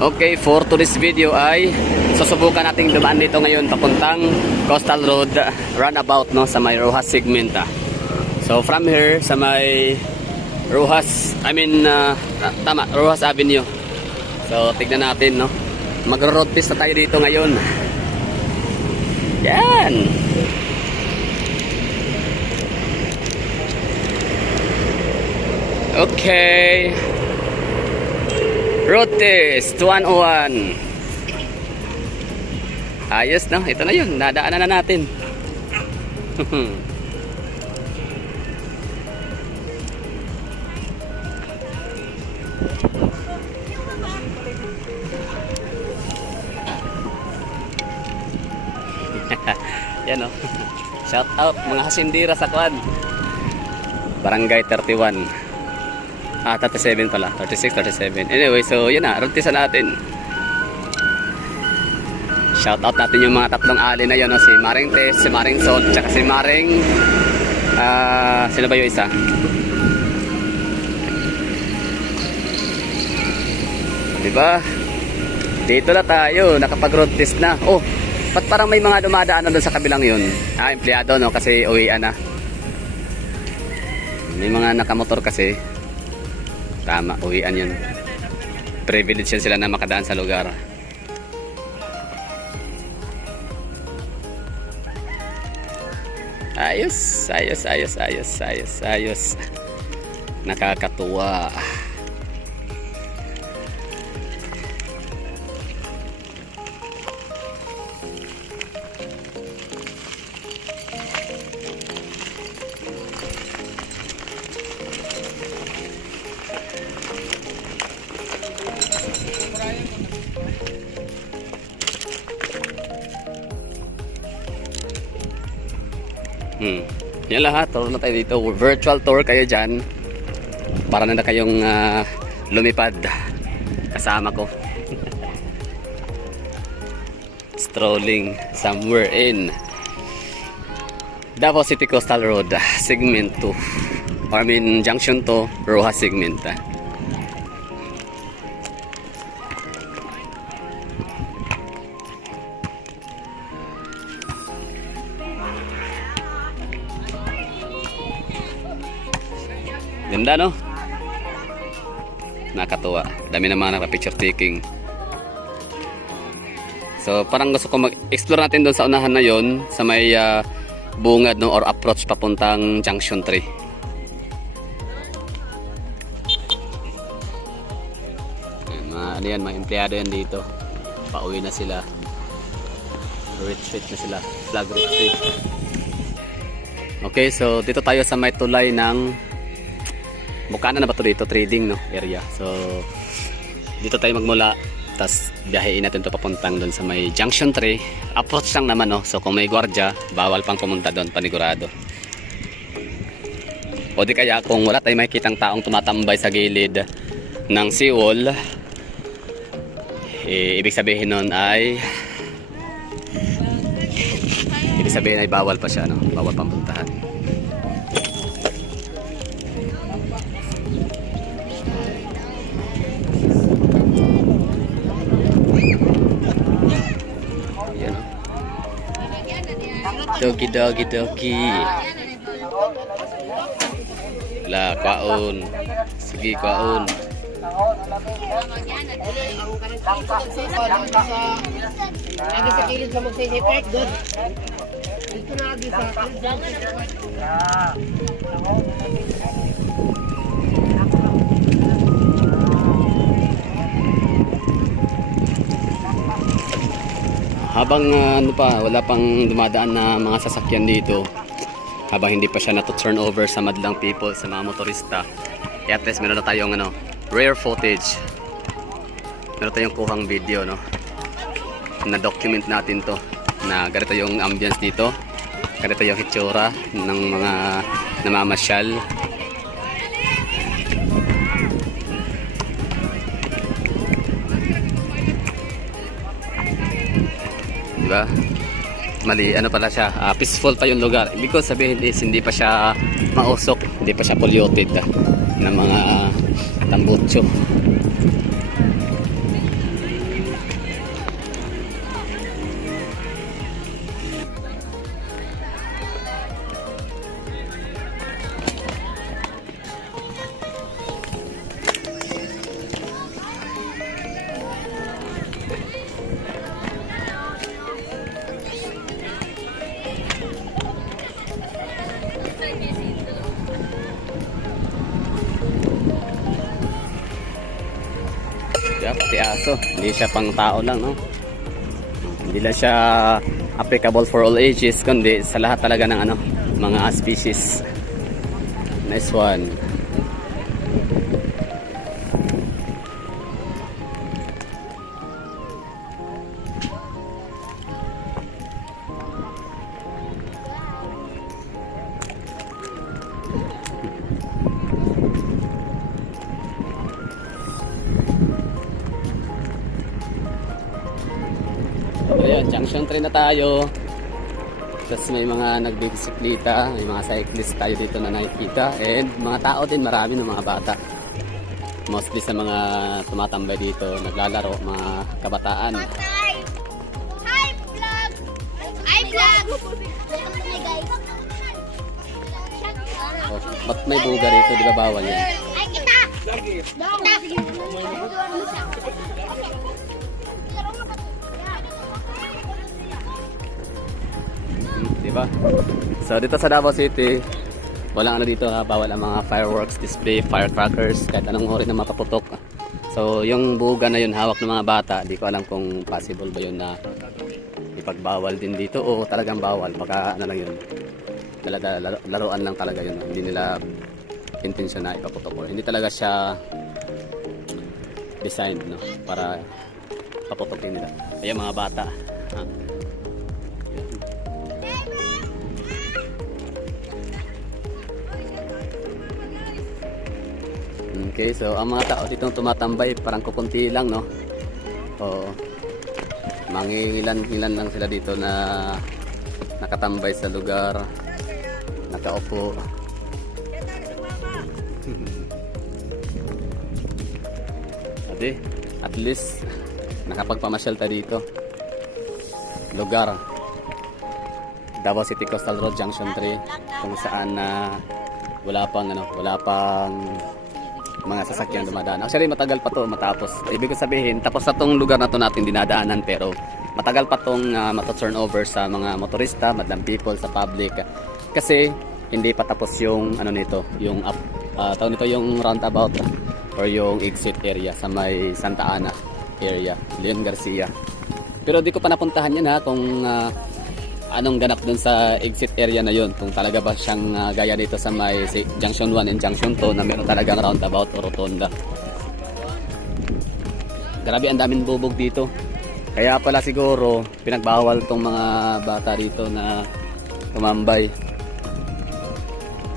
Okay, for today's video ay susubukan nating dumaan dito ngayon papuntang Coastal Road roundabout no, sa may Rojas segment. So from here sa may Rojas, Rojas Avenue. So tignan natin no. Magro-road test na tayo dito ngayon. Yan. Okay. Road test 101. Ayos no, ito na yun, nadaanan na natin. Yan o. Shout out mga hasindira sa Kwan. Barangay 31. 37 pala. 36, 37. Anyway, so yun na. Road test natin. Shout out natin yung mga tatlong ali na yun. No? Si Maring Tess, si Maring Sol, tsaka si Maring... sino ba yung isa? Diba? Dito na tayo. Nakapag-road test na. Oh, ba't parang may mga dumadaan na doon sa kabilang yun? Empleyado no? Kasi uwian na. May mga nakamotor kasi. Tama, uwian yun. Privilege yan sila na makadaan sa lugar. Ayos, ayos, ayos, ayos, ayos, ayos. Nakakatuwa. Yan lahat, tour na tayo dito. Virtual tour kayo dyan. Para na kayong lumipad. Kasama ko. Strolling somewhere in Davao City Coastal Road, segment 2. Or junction to Rojas segment. Ganda no? Nakatuwa. Dami naman naka-picture taking. So parang gusto ko mag-explore natin doon sa unahan na yon, sa may bungad no, or approach papuntang Junction 3. Ano yan, mga empleyado yan dito. Pauwi na sila. Retreat na sila. Flag retreat. Okay, so dito tayo sa may tulay ng Bukana na ba ito dito? Trading no? Area. So dito tayo magmula. Tapos biyahein natin ito papuntang doon sa may Junction 3. Approach lang naman no? So kung may gwardiya, bawal pang pumunta doon, panigurado. O di kaya kung wala tayong makikitang taong tumatambay sa gilid ng seawall, ibig sabihin nun ay bawal pa siya no? Bawal pang puntahan. Dogi dogi dogi. Lah kwaon. Sige kwaon. Lagi sa kilid sa magsisipek doon. Ito na lagi sa Habang wala pang dumadaan na mga sasakyan dito, habang hindi pa siya na-turn over sa madlang people, sa mga motorista, at least meron na tayong rare footage, meron tayong kuhang video no, na document natin to, na ganito yung ambience dito, ganito yung hitsura ng mga namamasyal. Diba? Mali, pala siya, peaceful pa yung lugar. Ibig ko sabihin is hindi pa siya mausok, hindi pa siya polluted ng mga tambutso. pati aso. Hindi siya pang tao lang, no? Hindi lang siya applicable for all ages, kundi sa lahat talaga ng ano, mga species. Nice one. Ayan, junction 3 na tayo. Tapos may mga nagbibisikleta, may mga cyclist tayo dito na nakikita. And mga tao din, marami ng mga bata. Mostly sa mga tumatambay dito, naglalaro, mga kabataan. Hi! Hi, vlog! Hi, vlog! Hi, guys! Oh, ba't may buga rito? Di ba bawal yan? Ay, kita! Diba? So dito sa Davao City, walang ano dito ha, bawal ang mga fireworks display, firecrackers, kahit anong uri na mapaputok. So yung buga na yun hawak ng mga bata, di ko alam kung possible ba yun na ipagbawal din dito o talagang bawal. Baka ano lang yun, talaga laruan lang talaga yun. Hindi nila intention na ipaputok or hindi talaga siya designed, no, para paputokin nila. Kaya mga bata ha. Okay, so ang mga tao dito tumatambay parang kukunti lang, no? Oo. Mangingilan-ilan lang sila dito na nakatambay sa lugar, nakaupo. Ate, at least nakapagpamasyal tayo dito. Lugar Davao City Coastal Road Junction 3 kung saan wala pang mga sasakyan dumadaan. Actually, matagal pa to matapos. Ibig sabihin, tapos sa tong lugar na to natin dinadaanan, pero matagal pa tong mato-turnover sa mga motorista, madlang people, sa public. Kasi hindi pa tapos yung ano nito, yung tawag nito yung roundabout or yung exit area sa may Santa Ana area, Leon Garcia. Pero di ko pa napuntahan yan ha, kung anong ganap dun sa exit area na yun, kung talaga ba siyang gaya dito sa may Junction 1 and Junction 2 na meron talagang roundabout o rotonda. Grabe, ang daming bubog dito. Kaya pala siguro pinagbawal tong mga bata dito na tumambay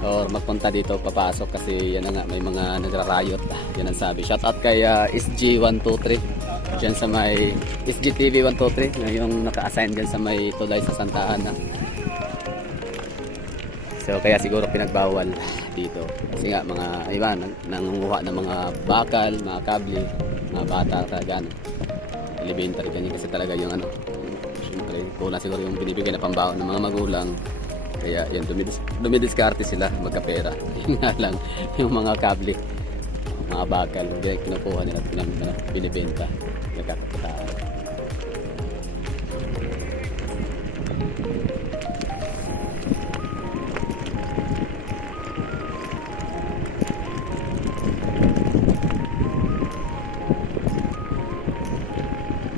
or magpunta dito papasok, kasi yan na nga, may mga nagrarayot. Yan ang sabi. Shoutout kay SG123 dyan sa may SGTV 123 na yung naka-assign dyan sa may tulay sa Santa Ana. So kaya siguro pinagbawal dito kasi nga mga iba nangunguha ng mga bakal, mga kable, mga bata talaga elementary ganyan, kasi talaga yung ano, syempre kulang siguro yung binibigay na pambaon ng mga magulang. Kaya yun, dumidiskarte sila magkapera. Yun nga lang, yung mga kable, mga bakal, kinukuha nila at binibenta, nagkakakitaan.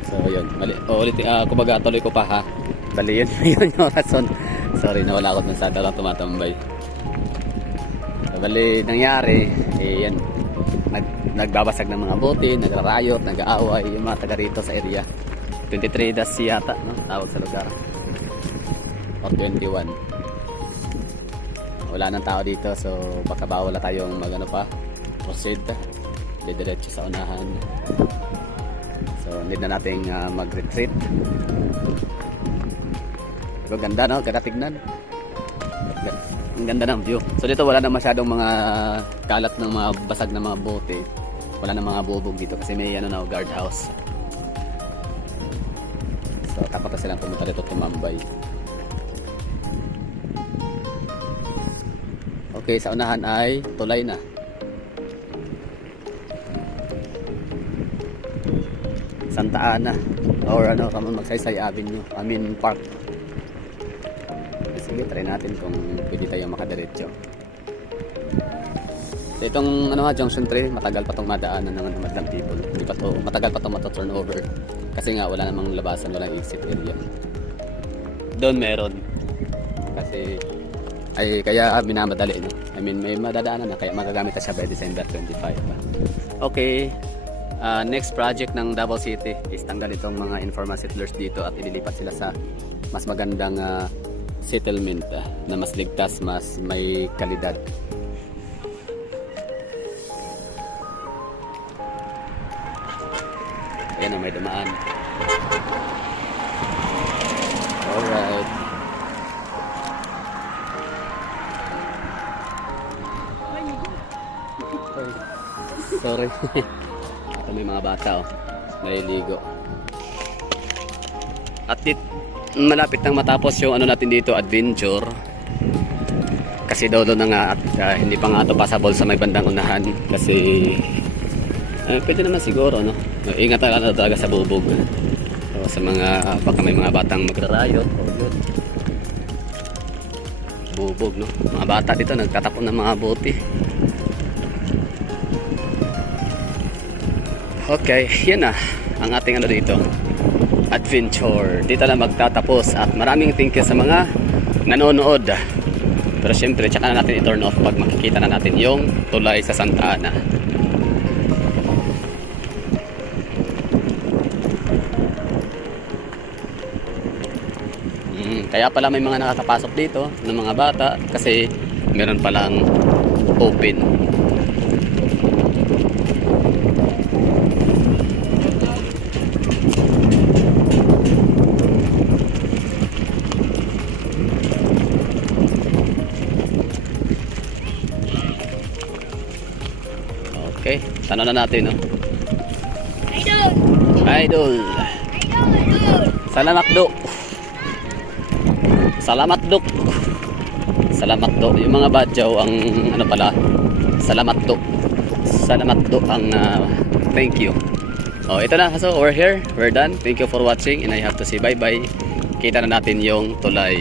So yun, mali. Ulit, kumbaga tuloy ko pa ha. Bali yun, yun yung rason. Sorry, nawala ako dun sa dalang tumatambay. So, bali, nangyari, yan, nagbabasag ng mga bote, nagrarayot, nag-aaway, yung mga taga rito sa area. 23 das yata, no? Tawag sa lugar. O 21. Wala nang tao dito, so baka bawal na tayong proceed. Didiretso sa unahan. So, need na nating mag-retreat. Pero ganda, no? Ganda tignan. Ang ganda ng view. So dito wala na masyadong mga kalat ng mga basag na mga bote. Wala na mga bubog dito kasi may guard house. So kapag silang pumunta dito tumambay. Okay, sa unahan ay tulay na. Santa Ana or Magsaysay Avenue, Park. Sige, try natin kung pwede tayo makadiretso. So Itong ano nga, Junction 3, matagal pa itong madaanan ng madlang people. Hindi pa to, matagal pa itong mato-turnover. Kasi nga wala namang labasan, walang exit area. Doon meron. Kasi ay kaya minamadali, no? I mean, may madadaanan na kaya magagamit na siya by December 25 pa. Okay. Next project ng Davao City is tanggal itong mga informal settlers dito at ililipat sila sa mas magandang settlement na mas ligtas, mas may kalidad. Ayan o, may dumaan. Alright. Sorry. Ito may mga bata oh. Naliligo. At malapit nang matapos yung ano natin dito, adventure. Kasi daw na nga at hindi pa nga ito passable sa may bandang unahan. Kasi pwede naman siguro, no? Ingat talaga sa bubog. So, sa mga, baka may mga batang magrarayot. O yun. Bubog, no? Mga bata dito nagtatapon ng mga bote. Okay, yun na ang ating ano dito, adventure. Dito na magtatapos at maraming thank you sa mga nanonood. Pero syempre, tsaka na natin i-turn off pag makikita na natin yung tulay sa Santa Ana. Kaya pala may mga nakakapasok dito ng mga bata kasi meron palang open. Okay, tanong na natin, no? Idol! Idol! Idol! Salamat do! Salamat do! Salamat do! Yung mga badyaw ang ano pala, salamat do! Salamat do ang thank you. Oh, ito na. So, we're here. We're done. Thank you for watching and I have to say bye-bye. Kita na natin yung tulay.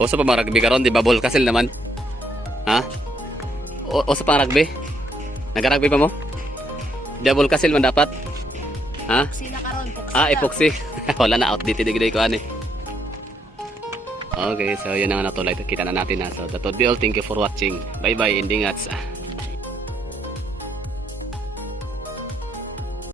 Oso pa mga rugby karon, di ba? Ball castle naman. Ha? Oso pa rugby? Nag-rugby pa mo? Double castle man dapat. Ha? Sina karon. Epoxy. Wala na, outdated digday ko ani. Okay, so yun ang natulay. Kita na natin na. So that would be all. Thank you for watching. Bye bye, ending at